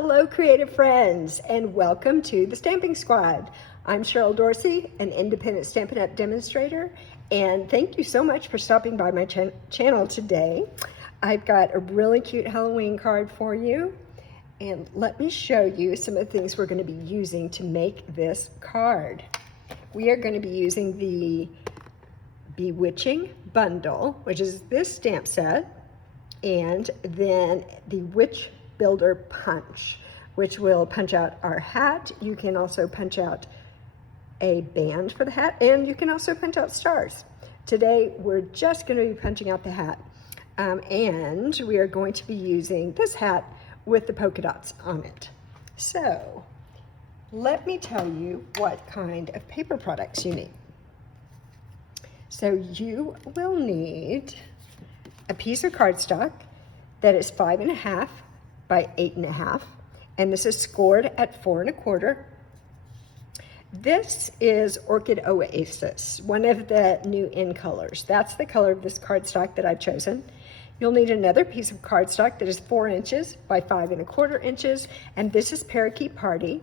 Hello, creative friends, and welcome to the Stamping Squad. I'm Cheryl Dorsey, an independent Stampin' Up! Demonstrator, and thank you so much for stopping by my channel today. I've got a really cute Halloween card for you, and let me show you some of the things we're going to be using to make this card. We are going to be using the Bewitching Bundle, which is this stamp set, and then the Witch Builder Punch, which will punch out our hat. You can also punch out a band for the hat, and you can also punch out stars. Today we're just going to be punching out the hat, and we are going to be using this hat with the polka dots on it. So let me tell you what kind of paper products you need. So you will need a piece of cardstock that is 5.5 by 8.5, and this is scored at 4 1/4. This is Orchid Oasis, one of the new in colors. That's the color of this cardstock that I've chosen. You'll need another piece of cardstock that is 4 inches by 5 1/4 inches, and this is Parakeet Party.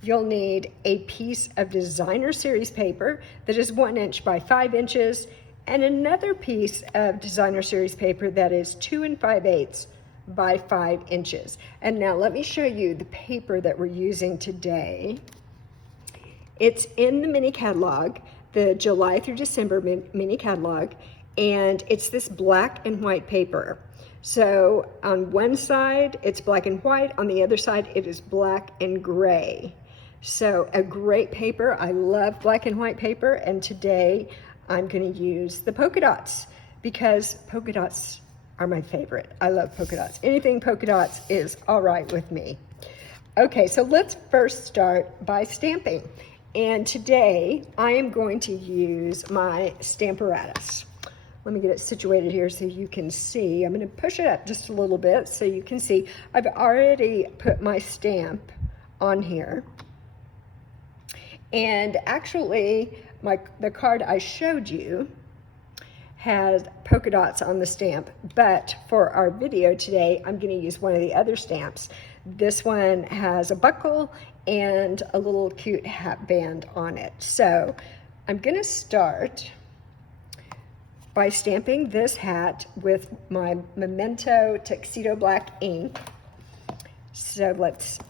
You'll need a piece of designer series paper that is 1 inch by 5 inches, and another piece of designer series paper that is 2 5/8 by 5 inches. And now let me show you the paper that we're using today. It's in the mini catalog, the July through December mini catalog, and it's this black and white paper. So on one side it's black and white, on the other side it is black and gray. So a great paper. I love black and white paper, and today I'm going to use the polka dots because polka dots are my favorite. I love polka dots. Anything polka dots is all right with me. Okay, so let's first start by stamping. And today I am going to use my Stamparatus. Let me get it situated here so you can see. I'm going to push it up just a little bit so you can see. I've already put my stamp on here. And actually, the card I showed you has polka dots on the stamp, but for our video today, I'm going to use one of the other stamps. This one has a buckle and a little cute hat band on it. So I'm going to start by stamping this hat with my Memento Tuxedo black ink. So let's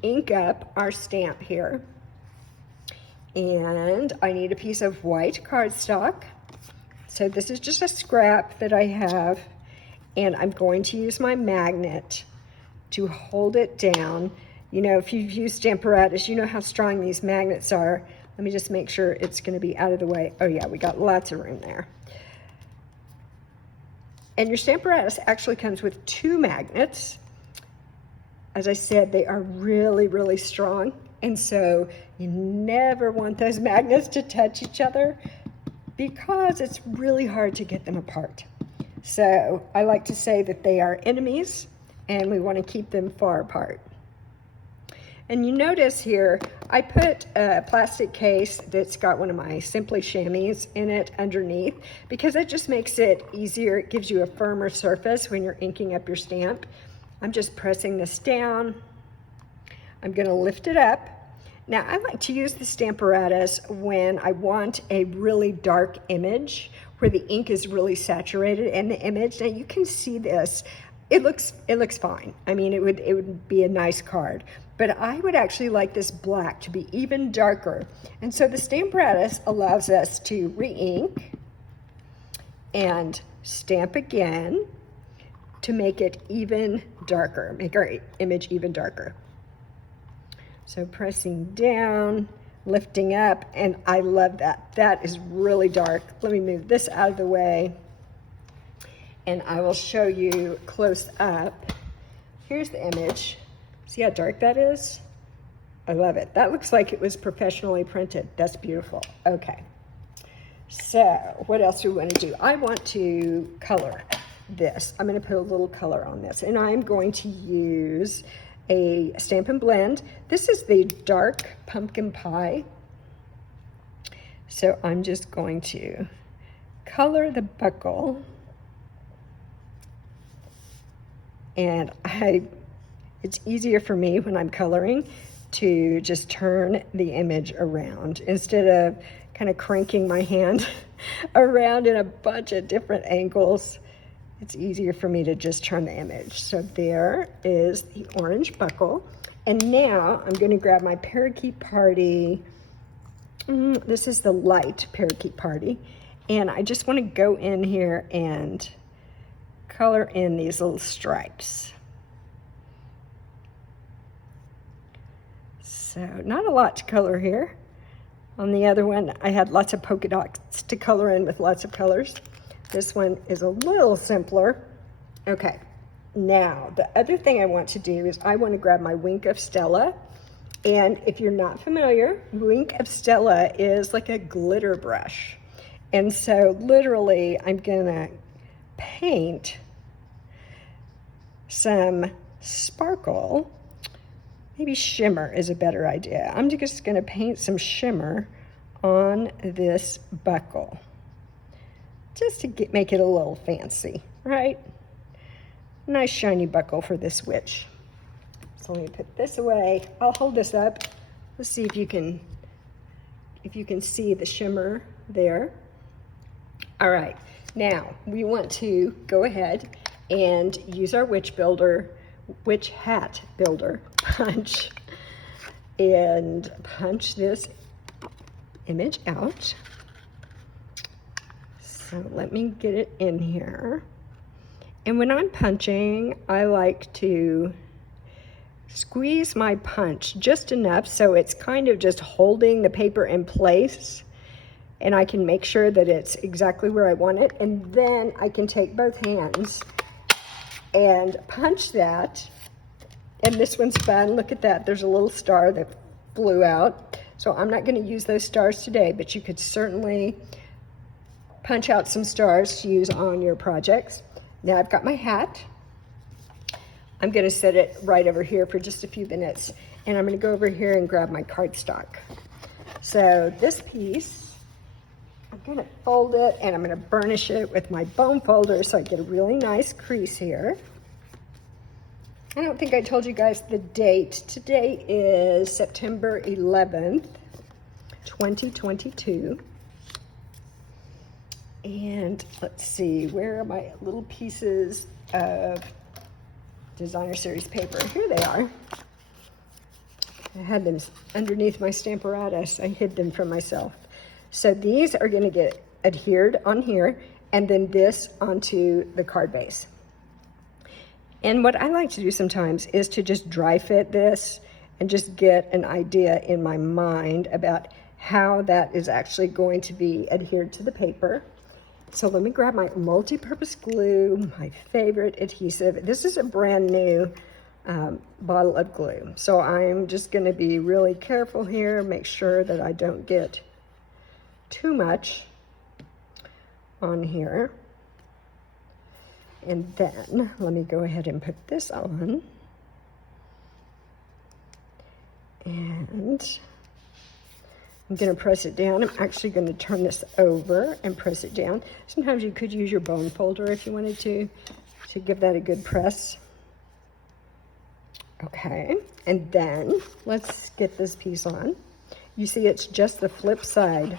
ink up our stamp here. And I need a piece of white cardstock. So this is just a scrap that I have, and I'm going to use my magnet to hold it down. You know, if you've used Stamparatus, you know how strong these magnets are. Let me just make sure it's going to be out of the way. Oh yeah, we got lots of room there. And your Stamparatus actually comes with 2 magnets. As I said, they are really, really strong, and so you never want those magnets to touch each other, because it's really hard to get them apart. So I like to say that they are enemies and we want to keep them far apart. And you notice here, I put a plastic case that's got one of my Simply Chamois in it underneath, because it just makes it easier. It gives you a firmer surface when you're inking up your stamp. I'm just pressing this down. I'm going to lift it up. Now, I like to use the Stamparatus when I want a really dark image where the ink is really saturated in the image. Now, you can see this. It looks fine. I mean, it would be a nice card. But I would actually like this black to be even darker. And so the Stamparatus allows us to re-ink and stamp again to make it even darker, make our image even darker. So pressing down, lifting up, and I love that. That is really dark. Let me move this out of the way, and I will show you close up. Here's the image. See how dark that is? I love it. That looks like it was professionally printed. That's beautiful. Okay. So what else do we want to do? I want to color this. I'm going to put a little color on this, and I'm going to use a Stampin' Blend. This is the dark pumpkin pie. So I'm just going to color the buckle, and it's easier for me when I'm coloring to just turn the image around instead of kind of cranking my hand around in a bunch of different angles. It's easier for me to just turn the image. So there is the orange buckle. And now I'm going to grab my Parakeet Party. This is the light Parakeet Party. And I just want to go in here and color in these little stripes. So not a lot to color here. On the other one, I had lots of polka dots to color in with lots of colors. This one is a little simpler. Okay, now the other thing I want to do is I want to grab my Wink of Stella. And if you're not familiar, Wink of Stella is like a glitter brush. And so literally I'm gonna paint some sparkle. Maybe shimmer is a better idea. I'm just gonna paint some shimmer on this buckle, just to make it a little fancy, right? Nice shiny buckle for this witch. So let me put this away. I'll hold this up. Let's see if you can see the shimmer there. All right, now we want to go ahead and use our witch hat builder punch and punch this image out. So let me get it in here. And when I'm punching, I like to squeeze my punch just enough so it's kind of just holding the paper in place, and I can make sure that it's exactly where I want it. And then I can take both hands and punch that. And this one's fun. Look at that. There's a little star that flew out. So I'm not going to use those stars today, but you could certainly punch out some stars to use on your projects. Now I've got my hat. I'm going to set it right over here for just a few minutes, and I'm going to go over here and grab my cardstock. So this piece, I'm going to fold it, and I'm going to burnish it with my bone folder so I get a really nice crease here. I don't think I told you guys the date. Today is September 11th, 2022. And let's see, where are my little pieces of Designer Series paper? Here they are. I had them underneath my Stamparatus. I hid them from myself. So these are going to get adhered on here, and then this onto the card base. And what I like to do sometimes is to just dry fit this and just get an idea in my mind about how that is actually going to be adhered to the paper. So let me grab my multi-purpose glue, my favorite adhesive. This is a brand new bottle of glue. So I'm just going to be really careful here, make sure that I don't get too much on here. And then let me go ahead and put this on. And I'm going to press it down. I'm actually going to turn this over and press it down. Sometimes you could use your bone folder if you wanted to give that a good press. Okay, and then let's get this piece on. You see it's just the flip side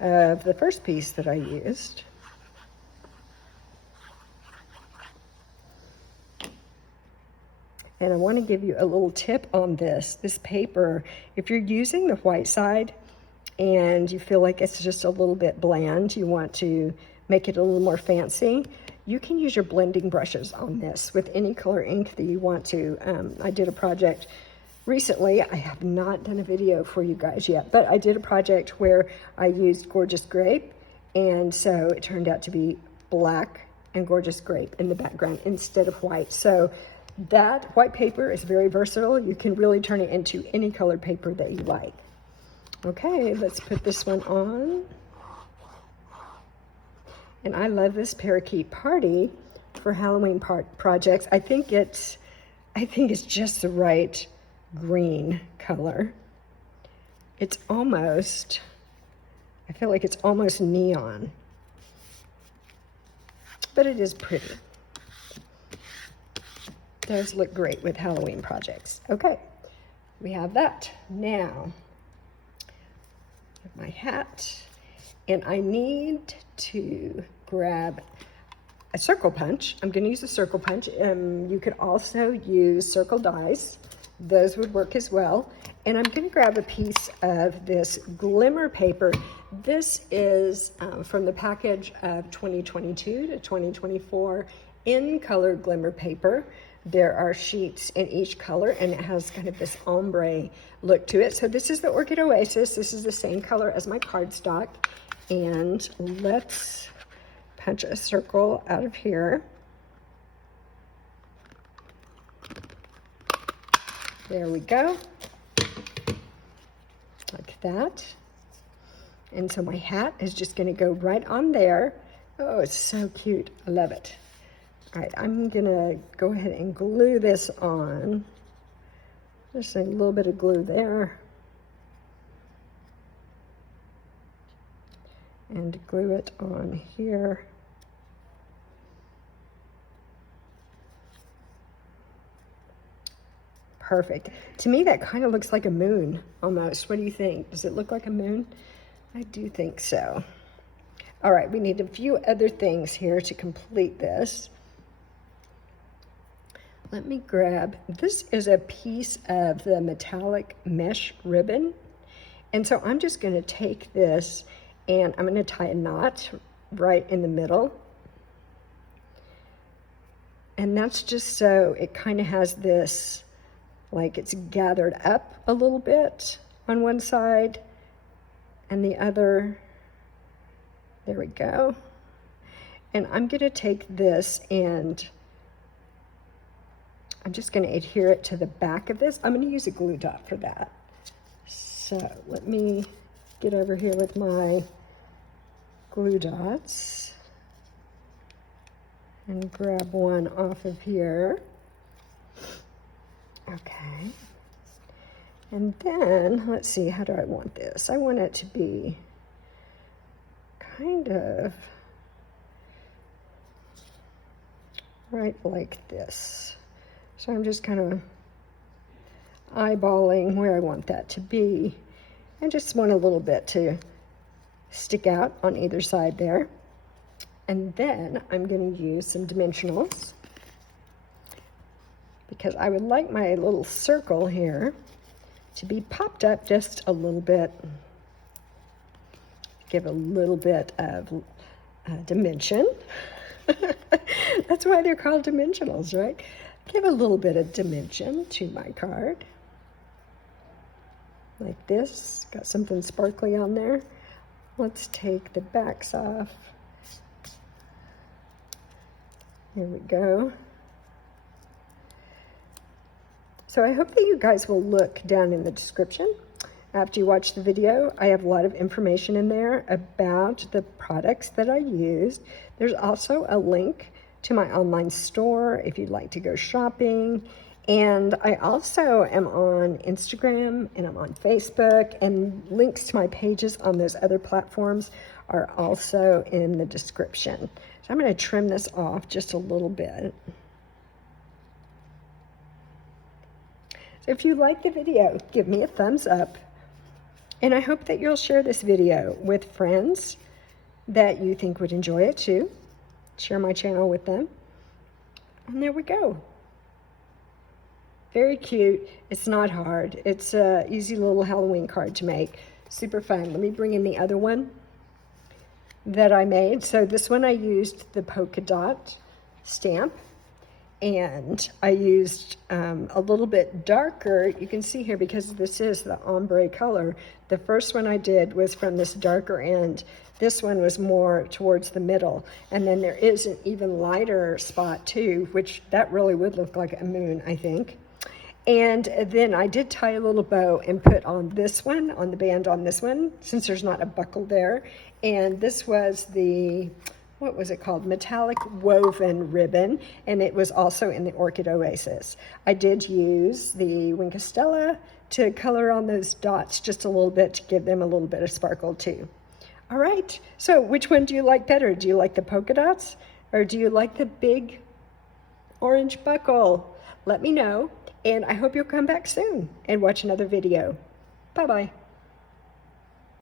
of the first piece that I used. And I want to give you a little tip on this paper. If you're using the white side and you feel like it's just a little bit bland, you want to make it a little more fancy, you can use your blending brushes on this with any color ink that you want to. I did a project recently. I have not done a video for you guys yet, but I did a project where I used Gorgeous Grape, and so it turned out to be black and Gorgeous Grape in the background instead of white. So that white paper is very versatile. You can really turn it into any colored paper that you like. Okay, let's put this one on. And I love this Parakeet Party for Halloween projects. I think it's just the right green color. It's almost, I feel like it's almost neon, but it is pretty. Those look great with Halloween projects. Okay, we have that. Now, my hat, and I need to grab a circle punch. I'm going to use a circle punch. You could also use circle dies. Those would work as well. And I'm going to grab a piece of this Glimmer paper. This is from the package of 2022 to 2024 in color Glimmer paper. There are sheets in each color, and it has kind of this ombre look to it. So this is the Orchid Oasis. This is the same color as my cardstock. And let's punch a circle out of here. There we go. Like that. And so my hat is just going to go right on there. Oh, it's so cute. I love it. All right, I'm going to go ahead and glue this on. Just a little bit of glue there. And glue it on here. Perfect. To me, that kind of looks like a moon almost. What do you think? Does it look like a moon? I do think so. All right, we need a few other things here to complete this. Let me grab, this is a piece of the metallic mesh ribbon. And so I'm just going to take this and I'm going to tie a knot right in the middle. And that's just so it kind of has this, like it's gathered up a little bit on one side and the other. There we go. And I'm going to take this and I'm just going to adhere it to the back of this. I'm going to use a glue dot for that. So let me get over here with my glue dots and grab one off of here. Okay. And then, let's see, how do I want this? I want it to be kind of right like this. So I'm just kind of eyeballing where I want that to be. I just want a little bit to stick out on either side there. And then I'm going to use some dimensionals because I would like my little circle here to be popped up just a little bit. Give a little bit of dimension. That's why they're called dimensionals, right? Give a little bit of dimension to my card. Like this. Got something sparkly on there. Let's take the backs off. There we go. So I hope that you guys will look down in the description after you watch the video. I have a lot of information in there about the products that I used. There's also a link to my online store if you'd like to go shopping. And I also am on Instagram and I'm on Facebook, and links to my pages on those other platforms are also in the description. So I'm going to trim this off just a little bit. So if you like the video, give me a thumbs up. And I hope that you'll share this video with friends that you think would enjoy it too. Share my channel with them. And there we go. Very cute. It's not hard. It's an easy little Halloween card to make. Super fun. Let me bring in the other one that I made. So this one I used the polka dot stamp. And I used a little bit darker. You can see here, because this is the ombre color, the first one I did was from this darker end. This one was more towards the middle. And then there is an even lighter spot too, which that really would look like a moon, I think. And then I did tie a little bow and put on this one, on the band on this one, since there's not a buckle there. And this was the, what was it called? Metallic woven ribbon, and it was also in the Orchid Oasis. I did use the Wink of Stella to color on those dots just a little bit to give them a little bit of sparkle too. All right, so which one do you like better? Do you like the polka dots, or do you like the big orange buckle? let me know, and I hope you'll come back soon and watch another video. Bye-bye.